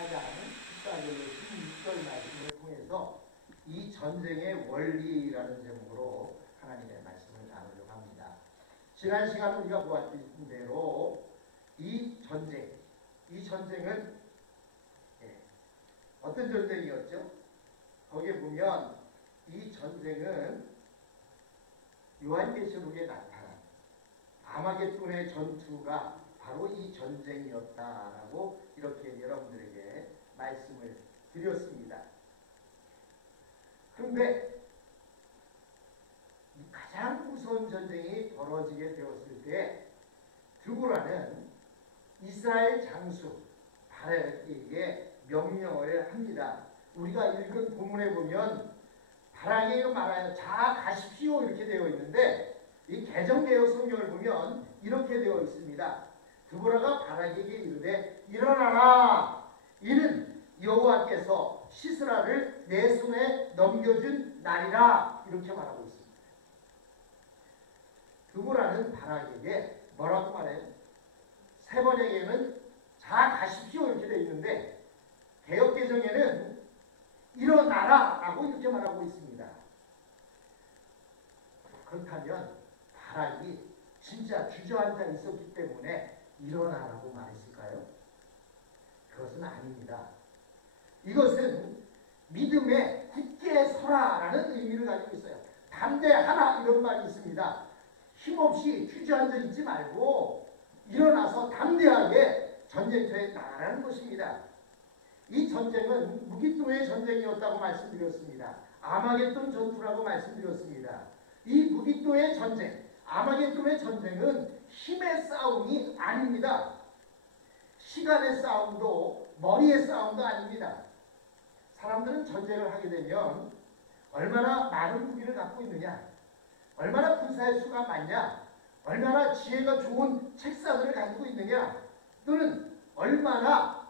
하자 하는 14절로 16절 말씀을 통해서 이 전쟁의 원리라는 제목으로 하나님의 말씀을 나누려고 합니다. 지난 시간 우리가 보았던 대로 이 전쟁은 어떤 전쟁이었죠? 거기에 보면 이 전쟁은 요한계시록에 나타난 아마겟돈의 전투가 바로 이 전쟁이었다라고 이렇게 여러분들에게 말씀을 드렸습니다. 그런데 가장 무서운 전쟁이 벌어지게 되었을 때 드보라는 이스라엘 장수 바락에게 명령을 합니다. 우리가 읽은 본문에 보면 바락에게 말하여 자 가십시오 이렇게 되어 있는데 이 개정개혁 성경을 보면 이렇게 되어 있습니다. 드보라가 바락에게 이르되 일어나라 이는 여호와께서 시스라를 내 손에 넘겨준 날이라 이렇게 말하고 있습니다. 드보라는 바락에게 뭐라고 말해요? 세 번역에는 자 가십시오 이렇게 되어 있는데 개혁개정에는 일어나라 라고 이렇게 말하고 있습니다. 그렇다면 바락이 진짜 주저앉아 있었기 때문에 일어나라고 말했을까요? 그것은 아닙니다. 이것은 믿음에 굳게 서라라는 의미를 가지고 있어요. 담대하라 이런 말이 있습니다. 힘없이 주저앉아 있지 말고 일어나서 담대하게 전쟁터에 나가라는 것입니다. 이 전쟁은 무기토의 전쟁이었다고 말씀드렸습니다. 아마겟돈 전투라고 말씀드렸습니다. 이 무기토의 전쟁, 아마겟돈의 전쟁은 힘의 싸움이 아닙니다. 시간의 싸움도 머리의 싸움도 아닙니다. 사람들은 전쟁을 하게 되면 얼마나 많은 무기를 갖고 있느냐, 얼마나 군사의 수가 많냐, 얼마나 지혜가 좋은 책사들을 가지고 있느냐, 또는 얼마나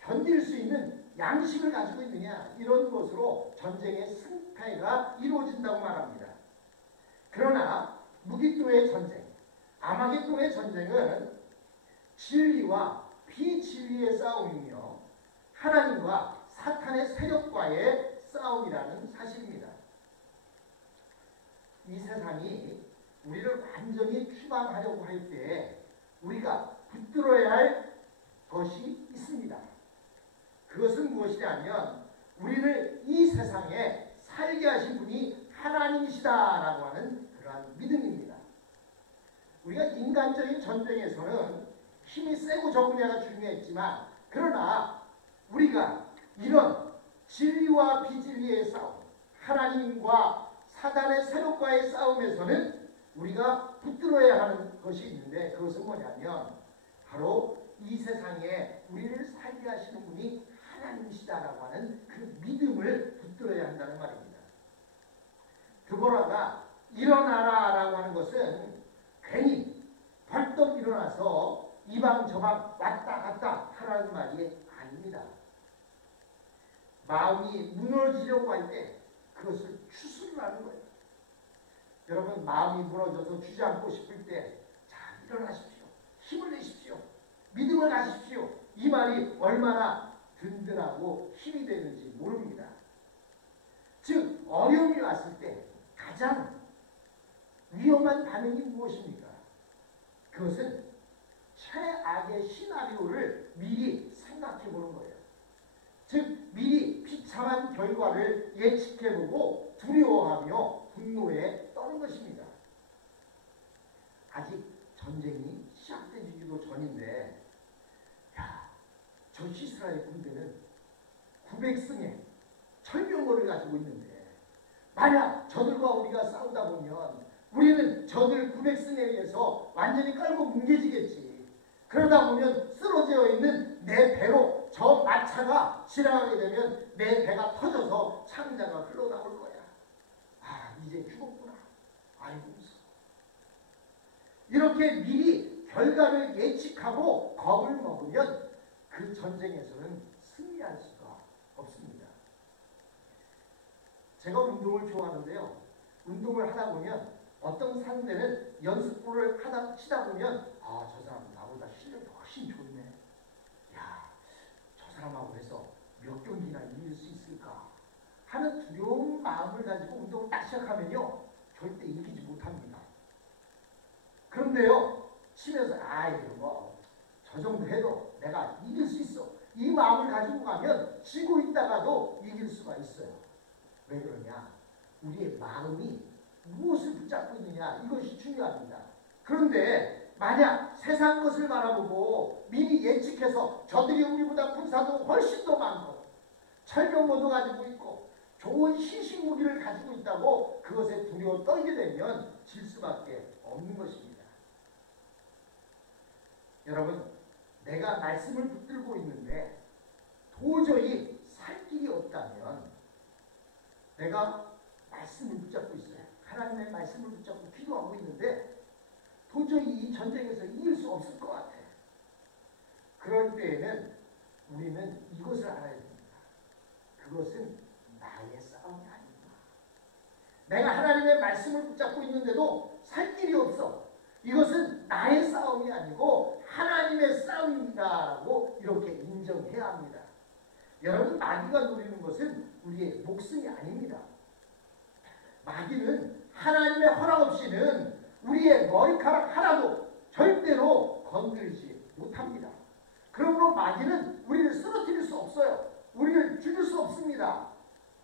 견딜 수 있는 양식을 가지고 있느냐, 이런 것으로 전쟁의 승패가 이루어진다고 말합니다. 그러나 무기토의 전쟁, 아마겟돈의 전쟁은 진리와 비진리의 싸움이며 하나님과 사탄의 세력과의 싸움이라는 사실입니다. 이 세상이 우리를 완전히 추방하려고 할 때 우리가 붙들어야 할 것이 있습니다. 그것은 무엇이냐면 우리를 이 세상에 살게 하신 분이 하나님이시다라고 하는 그러한 믿음입니다. 우리가 인간적인 전쟁에서는 힘이 세고 적으냐가 중요했지만 그러나 우리가 이런 진리와 비진리의 싸움, 하나님과 사단의 세력과의 싸움에서는 우리가 붙들어야 하는 것이 있는데 그것은 뭐냐면 바로 이 세상에 우리를 살게 하시는 분이 하나님이시다라고 하는 그 믿음을 붙들어야 한다는 말입니다. 드보라가 일어나라라고 하는 것은 괜히 벌떡 일어나서 이방 저방 왔다 갔다 하라는 말이 아닙니다. 마음이 무너지려고 할 때 그것을 추스를 하는 거예요. 여러분 마음이 무너져서 주저앉고 싶을 때 자 일어나십시오. 힘을 내십시오. 믿음을 가십시오. 이 말이 얼마나 든든하고 힘이 되는지 모릅니다. 즉 어려움이 왔을 때 가장 위험한 반응이 무엇입니까? 그것은 최악의 시나리오를 미리 생각해 보는 거예요. 즉 미리 비참한 결과를 예측해보고 두려워하며 분노에 떠는 것입니다. 아직 전쟁이 시작되기도 전인데 저 시스라의 군대는 900승의 철병거를 가지고 있는데 만약 저들과 우리가 싸우다 보면 우리는 저들 900승에 의해서 완전히 깔고 뭉개지겠지. 그러다 보면 쓰러져 있는 내 배로 저 마차가 지나가게 되면 내 배가 터져서 창자가 흘러나올 거야. 아 이제 죽었구나. 아이고 무서워. 이렇게 미리 결과를 예측하고 겁을 먹으면 그 전쟁에서는 승리할 수가 없습니다. 제가 운동을 좋아하는데요. 운동을 하다 보면 어떤 상대는 연습부를 치다 보면 저 사람 나보다 실력이 훨씬 좋네. 야, 저 사람하고 해서 이길 수 있을까 하는 두려운 마음을 가지고 운동을 딱 시작하면요, 절대 이기지 못합니다. 그런데요, 치면서 이거 뭐 저 정도 해도 내가 이길 수 있어, 이 마음을 가지고 가면 지고 있다가도 이길 수가 있어요. 왜 그러냐? 우리의 마음이 무엇을 붙잡고 있느냐, 이것이 중요합니다. 그런데 만약 세상 것을 바라보고 미리 예측해서 저들이 우리보다 군사도 훨씬 더 많고 철병모도 가지고 있고 좋은 신식 무기를 가지고 있다고 그것에 두려워 떨게 되면 질 수밖에 없는 것입니다. 여러분, 내가 말씀을 붙들고 있는데 도저히 살 길이 없다면 내가 말씀을 붙잡고 있어요. 하나님의 말씀을 붙잡고 기도하고 있는데 도저히 이 전쟁에서 이길 수 없을 것 같아. 그럴 때에는 우리는 이것을 알아야 됩니다. 그것은 나의 싸움이 아니다. 내가 하나님의 말씀을 붙잡고 있는데도 살 길이 없어. 이것은 나의 싸움이 아니고 하나님의 싸움이다라고 이렇게 인정해야 합니다. 여러분, 마귀가 노리는 것은 우리의 목숨이 아닙니다. 마귀는 하나님의 허락 없이는 우리의 머리카락 하나도 절대로 건들지 못합니다. 그러므로 마귀는 우리를 쓰러뜨릴 수 없어요. 우리를 죽일 수 없습니다.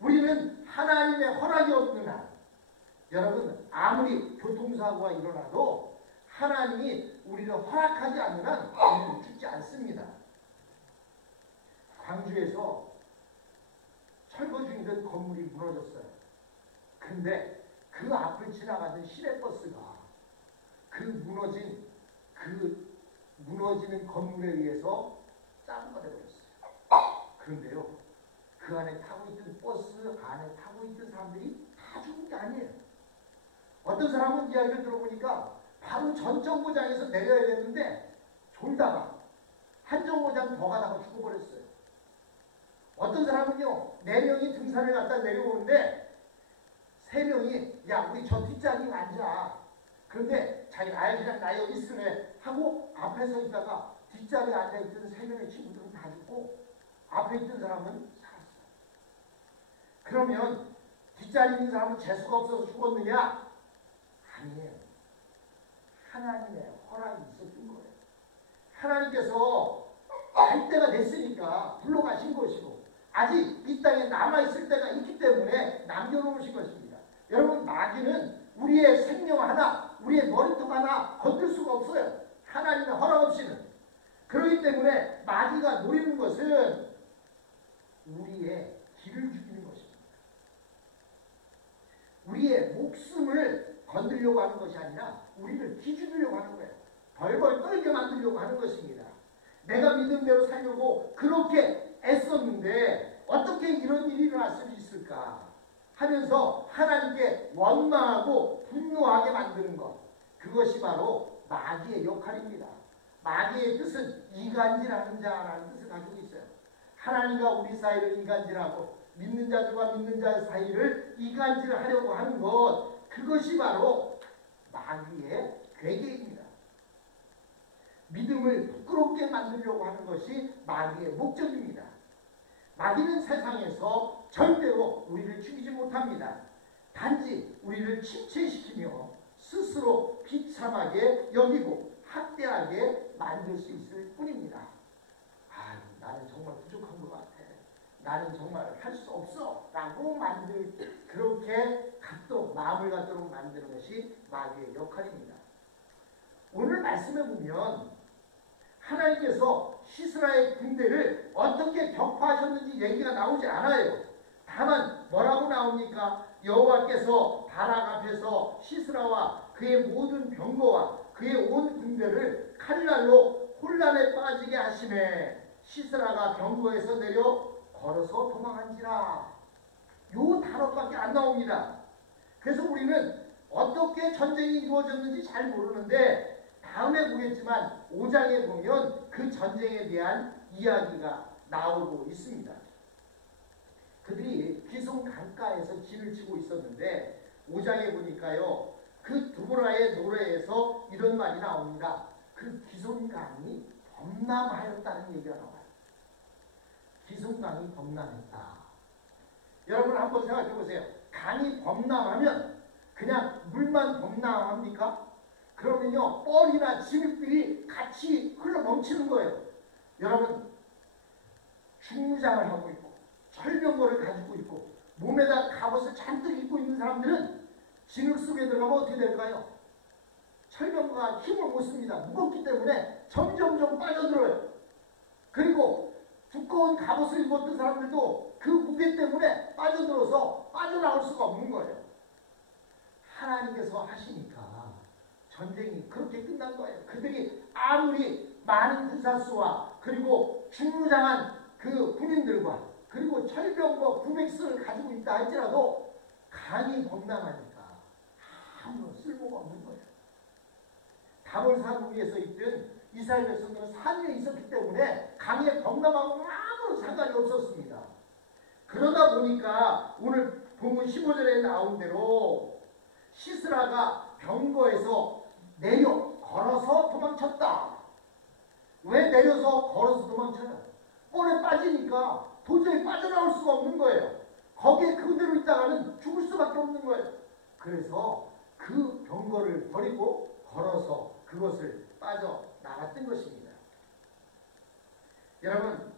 우리는 하나님의 허락이 없는 한, 여러분, 아무리 교통사고가 일어나도 하나님이 우리를 허락하지 않는 한 우리는 죽지 않습니다. 광주에서 철거 중이던 건물이 무너졌어요. 근데 그 앞을 지나가던 시내버스가 그 무너지는 건물에 의해서 짱가 되어버렸어요. 그런데요, 그 안에 타고 있던 버스 안에 타고 있던 사람들이 다 죽은 게 아니에요. 어떤 사람은 이야기를 들어보니까 바로 전 정거장에서 내려야 되는데 졸다가 한 정거장 더 가다가 죽어버렸어요. 어떤 사람은요, 4명이 등산을 갔다 내려오는데 3명이 야, 우리 저 뒷자리에 앉아. 그런데 자기가 그냥 나 여기 있으래 하고 앞에 서 있다가 뒷자리에 앉아있던 3명의 친구들은 다 죽고 앞에 있던 사람은 살았어요. 그러면 뒷자리에 있는 사람은 재수가 없어서 죽었느냐? 아니에요. 하나님의 허락이 있었던 거예요. 하나님께서 갈 때가 됐으니까 불러가신 것이고 아직 이 땅에 남아있을 때가 있기 때문에 남겨놓으신 것입니다. 여러분, 마귀는 우리의 생명 하나, 우리의 머리통 하나 건들 수가 없어요. 하나님의 허락 없이는. 그렇기 때문에 마귀가 노리는 것은 우리의 길을 죽이는 것입니다. 우리의 목숨을 건드리려고 하는 것이 아니라 우리를 기죽이려고 하는 거예요. 벌벌 떨게 만들려고 하는 것입니다. 내가 믿음대로 살려고 그렇게 애썼는데 어떻게 이런 일이 일어날 수 있을까 하면서 하나님께 원망하고 분노하게 만드는 것, 그것이 바로 마귀의 역할입니다. 마귀의 뜻은 이간질하는 자라는 뜻을 가지고 있어요. 하나님과 우리 사이를 이간질하고 믿는 자들과 믿는 자 사이를 이간질하려고 하는 것, 그것이 바로 마귀의 괴계입니다. 믿음을 부끄럽게 만들려고 하는 것이 마귀의 목적입니다. 마귀는 세상에서 절대로 우리를 죽이지 못합니다. 단지 우리를 침체시키며 스스로 비참하게 여기고 학대하게 만들 수 있을 뿐입니다. 나는 정말 부족한 것 같아. 나는 정말 할 수 없어. 라고 그렇게 마음을 갖도록 만드는 것이 마귀의 역할입니다. 오늘 말씀에 보면 하나님께서 시스라의 군대를 어떻게 격파하셨는지 얘기가 나오지 않아요. 다만 뭐라고 나옵니까? 여호와께서 바락 앞에서 시스라와 그의 모든 병거와 그의 온 군대를 칼날로 혼란에 빠지게 하시매 시스라가 병거에서 내려 걸어서 도망한지라. 요 단어밖에 안 나옵니다. 그래서 우리는 어떻게 전쟁이 이루어졌는지 잘 모르는데 다음에 보겠지만 5장에 보면 그 전쟁에 대한 이야기가 나오고 있습니다. 그들이 기숑 강가에서 진을 치고 있었는데 5장에 보니까요, 그 두보라의 노래에서 이런 말이 나옵니다. 그 기숑 강이 범람하였다는 얘기가 나와요. 기숑 강이 범람했다. 여러분 한번 생각해 보세요. 강이 범람하면 그냥 물만 범람합니까? 그러면요 뻘이나 진흙들이 같이 흘러 넘치는 거예요. 여러분 중무장을 하고 있고 철병거를 가지고 있고 몸에다 갑옷을 잔뜩 입고 있는 사람들은 진흙 속에 들어가면 어떻게 될까요? 철병거가 힘을 못 씁니다. 무겁기 때문에 점점점 빠져들어요. 그리고 두꺼운 갑옷을 입었던 사람들도 그 무게 때문에 빠져들어서 빠져나올 수가 없는 거예요. 하나님께서 하시니까 전쟁이 그렇게 끝난 거예요. 그들이 아무리 많은 군사수와 그리고 중무장한 그 군인들과 그리고 철병과 900승을 가지고 있다 할지라도 강이 범람하니까 아무런 쓸모가 없는 거예요. 다볼산 위에서 있던 이스라엘 백성들은 산 위에 있었기 때문에 강에 범람하고 아무런 상관이 없었습니다. 그러다 보니까 오늘 본문 15절에 나온 대로 시스라가 병거에서 내려 걸어서 도망쳤다. 왜 내려서 걸어서 도망쳐요? 뻘에 빠지니까 도저히 빠져나올 수가 없는 거예요. 거기에 그대로 있다가는 죽을 수밖에 없는 거예요. 그래서 그 병거를 버리고 걸어서 그것을 빠져나갔던 것입니다. 여러분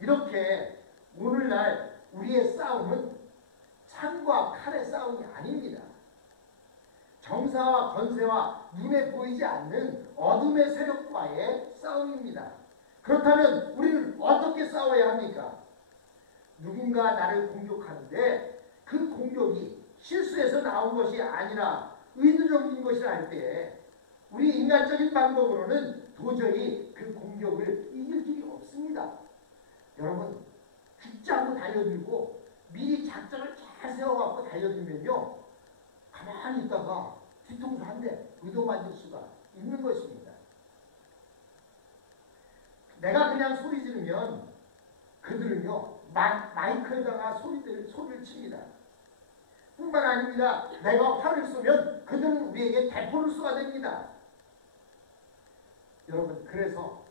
이렇게 오늘날 우리의 싸움은 창과 칼의 싸움이 아닙니다. 정사와 권세와 눈에 보이지 않는 어둠의 세력과의 싸움입니다. 그렇다면 우리는 어떻게 싸워야 합니까? 누군가 나를 공격하는데 그 공격이 실수해서 나온 것이 아니라 의도적인 것이라 할 때 우리 인간적인 방법으로는 도저히 그 공격을 이길 길이 없습니다. 여러분 죽지 않고 달려들고 미리 작전을 잘 세워갖고 달려들면요 가만히 있다가 뒤통수 한 대 의도 맞을 수가 있는 것입니다. 내가 그냥 소리 지르면 그들은요 마이크에다가 소리를 칩니다. 뿐만 아닙니다. 내가 화를 쏘면 그들은 우리에게 대포를 쏘아댑니다. 여러분 그래서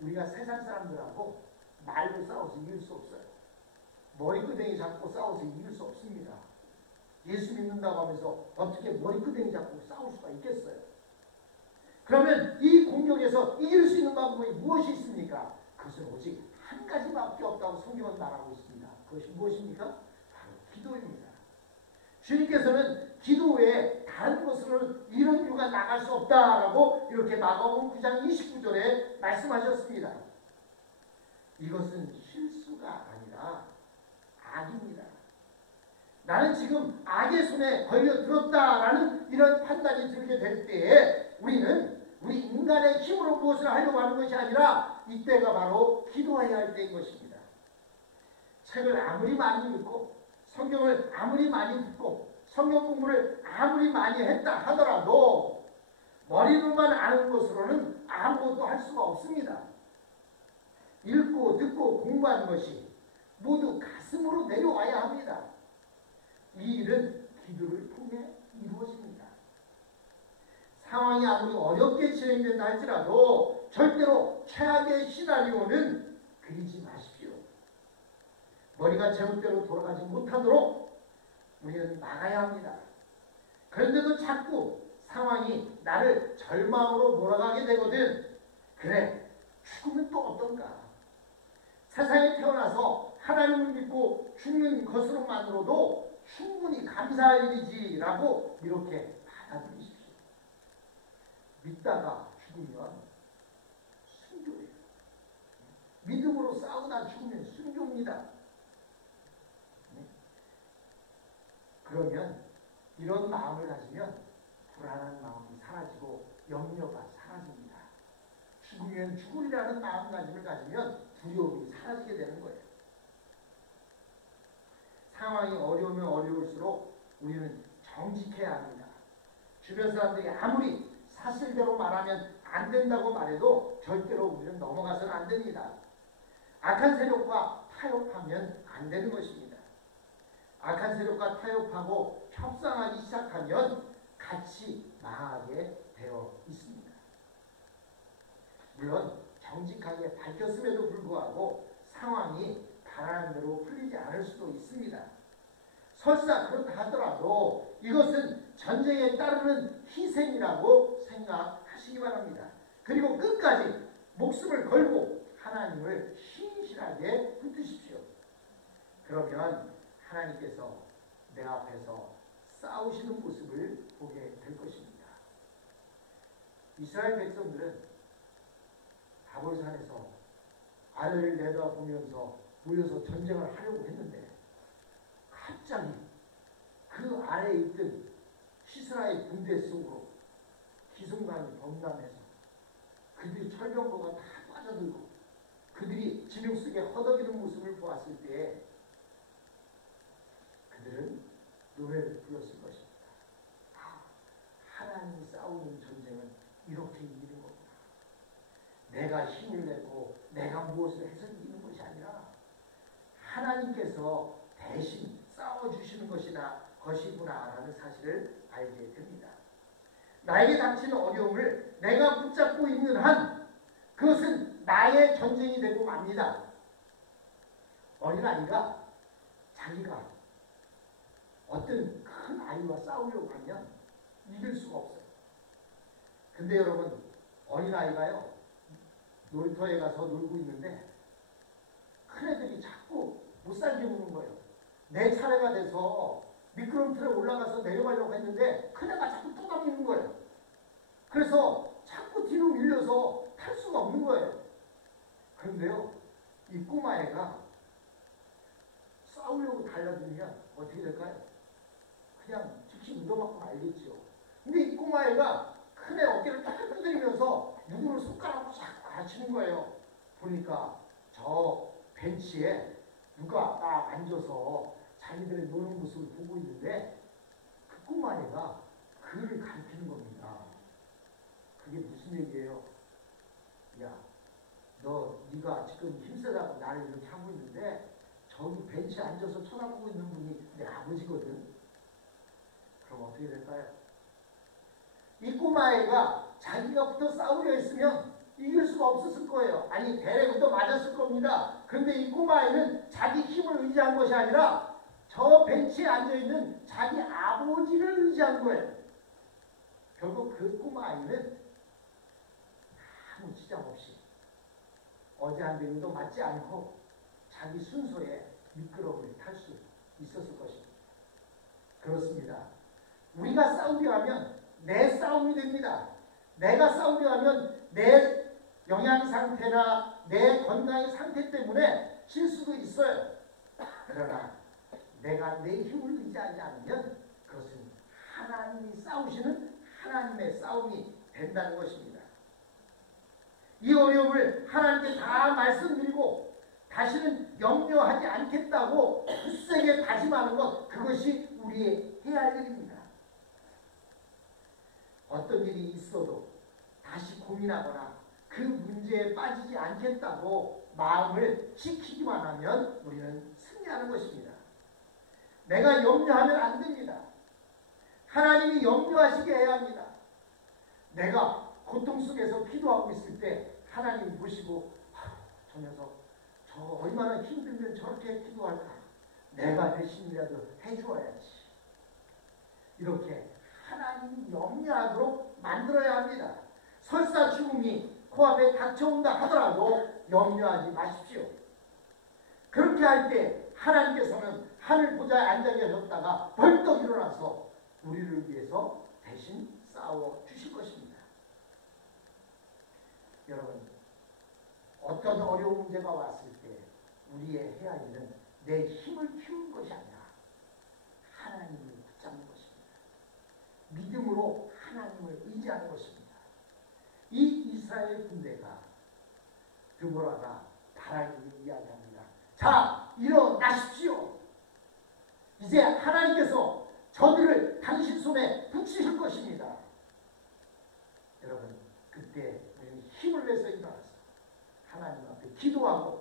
우리가 세상 사람들하고 말로 싸워서 이길 수 없어요. 머리끄댕이 잡고 싸워서 이길 수 없습니다. 예수 믿는다고 하면서 어떻게 머리끄댕이 잡고 싸울 수가 있겠어요? 그러면 이 공격에서 이길 수 있는 방법이 무엇이 있습니까? 그것은 오직 한 가지밖에 없다고 성경은 말하고 있습니다. 그것이 무엇입니까? 바로 기도입니다. 주님께서는 기도 외에 다른 것으로는 이런 이유가 나갈 수 없다라고 이렇게 마가복음 9장 29절에 말씀하셨습니다. 이것은 실수가 아니라 악입니다. 나는 지금 악의 손에 걸려들었다라는 이런 판단이 들게 될 때에 우리는 우리 인간의 힘으로 무엇을 하려고 하는 것이 아니라 이때가 바로 기도해야 할 때인 것입니다. 책을 아무리 많이 읽고 성경을 아무리 많이 듣고 성경 공부를 아무리 많이 했다 하더라도 머리로만 아는 것으로는 아무것도 할 수가 없습니다. 읽고 듣고 공부하는 것이 모두 가슴으로 내려와야 합니다. 이 일은 기도를 통해 이루어집니다. 상황이 아무리 어렵게 진행된다 할지라도 절대로 최악의 시나리오는 그리지 마십시오. 머리가 제멋대로 돌아가지 못하도록 우리는 막아야 합니다. 그런데도 자꾸 상황이 나를 절망으로 몰아가게 되거든. 그래, 죽으면 또 어떤가? 세상에 태어나서 하나님을 믿고 죽는 것으로만으로도 충분히 감사할 일이지라고 이렇게 받아들이십시오. 믿다가 죽으면 순교예요. 믿음으로 싸우다 죽으면 순교입니다. 그러면 이런 마음을 가지면 불안한 마음이 사라지고 염려가 사라집니다. 죽으면 죽으리라는 마음가짐을 가지면 두려움이 사라지게 되는 거예요. 상황이 어려우면 어려울수록 우리는 정직해야 합니다. 주변 사람들이 아무리 사실대로 말하면 안 된다고 말해도 절대로 우리는 넘어가서는 안 됩니다. 악한 세력과 타협하면 안 되는 것입니다. 악한 세력과 타협하고 협상하기 시작하면 같이 망하게 되어 있습니다. 물론 정직하게 밝혔음에도 불구하고 상황이 바라는 대로 풀리지 않을 수도 있습니다. 설사 그렇다 하더라도 이것은 전쟁에 따르는 희생이라고 생각하시기 바랍니다. 그리고 끝까지 목숨을 걸고 하나님을 신실하게 붙드십시오. 그러면 하나님께서 내 앞에서 싸우시는 모습을 보게 될 것입니다. 이스라엘 백성들은 다볼산에서 아래를 내다보면서 모여서 전쟁을 하려고 했는데 갑자기 그 아래에 있던 시스라의 군대 속으로 기승강이 범람해서 그들이 철병거가 다 빠져들고 그들이 진흙 속에 허덕이는 모습을 보았을 때 그들은 노래를 불렀을 것입니다. 아, 하나님이 싸우는 전쟁은 이렇게 이기는 거구나. 내가 힘을 내고 내가 무엇을 해서 이기는 것이 아니라 하나님께서 대신 싸워주시는 것이구나라는 사실을 알게 됩니다. 나에게 닥치는 어려움을 내가 붙잡고 있는 한 그것은 나의 전쟁이 되고 맙니다. 어린아이가 자기가 어떤 큰 아이와 싸우려고 하면 이길 수가 없어요. 근데 여러분, 어린아이가요, 놀이터에 가서 놀고 있는데 큰애들이 자꾸 못 살게 우는 거예요. 내 차례가 돼서 미끄럼틀에 올라가서 내려가려고 했는데 큰애가 자꾸 떠다니는 거예요. 그래서 자꾸 뒤로 밀려서 탈 수가 없는 거예요. 그런데요, 이 꼬마애가 싸우려고 달려들면 어떻게 될까요? 그냥 즉시 얻어맞고 말겠죠. 근데 이 꼬마애가 큰애 어깨를 딱 흔들면서 누구를 손가락으로 싹 알아치는 거예요. 보니까 저 벤치에 누가 딱 앉아서 자기들의 노는 모습을 보고 있는데 그 꼬마애가 그를 가리키는 겁니다. 그게 무슨 얘기예요? 야, 네가 지금 힘세다고 나를 이렇게 하고 있는데 저기 벤치에 앉아서 쳐다보고 있는 분이 내 아버지거든. 그럼 어떻게 될까요? 이 꼬마애가 자기가 붙어 싸우려 했으면 이길 수가 없었을 거예요. 아니, 대례부터 맞았을 겁니다. 그런데 이 꼬마애는 자기 힘을 의지한 것이 아니라 저 벤치에 앉아있는 자기 아버지를 의지한 거예요. 결국 그 꼬마아이는 아무 지장 없이 어제 한 대도 맞지 않고 자기 순서에 미끄러움을 탈 수 있었을 것입니다. 그렇습니다. 우리가 싸우려 하면 내 싸움이 됩니다. 내가 싸우려 하면 내 영양 상태나 내 건강의 상태 때문에 질 수도 있어요. 그러나 내가 내 힘을 의지하지 않으면 그것은 하나님이 싸우시는 하나님의 싸움이 된다는 것입니다. 이 어려움을 하나님께 다 말씀드리고 다시는 염려하지 않겠다고 굳세게 다짐하는 것, 그것이 우리의 해야 할 일입니다. 어떤 일이 있어도 다시 고민하거나 그 문제에 빠지지 않겠다고 마음을 지키기만 하면 우리는 승리하는 것입니다. 내가 염려하면 안 됩니다. 하나님이 염려하시게 해야 합니다. 내가 고통 속에서 기도하고 있을 때 하나님이 보시고 저 녀석 저 얼마나 힘들면 저렇게 기도할까? 내가 대신이라도 해주어야지. 이렇게 하나님이 염려하도록 만들어야 합니다. 설사 죽음이 코앞에 닥쳐온다 하더라도 염려하지 마십시오. 그렇게 할 때 하나님께서는 하늘 보좌에 앉아 계셨다가 벌떡 일어나서 우리를 위해서 대신 싸워 주실 것입니다. 여러분, 어떤 어려운 문제가 왔을 때 우리의 해야 할 일은 내 힘을 키우는 것이 아니라 하나님을 붙잡는 것입니다. 믿음으로 하나님을 의지하는 것입니다. 이 이스라엘 군대가 드보라가 바라기를 이야기합니다. 자, 일어나십시오. 이제 하나님께서 저들을 당신 손에 붙이실 것입니다. 여러분, 그때 우리는 힘을 내서 일어나서 하나님 앞에 기도하고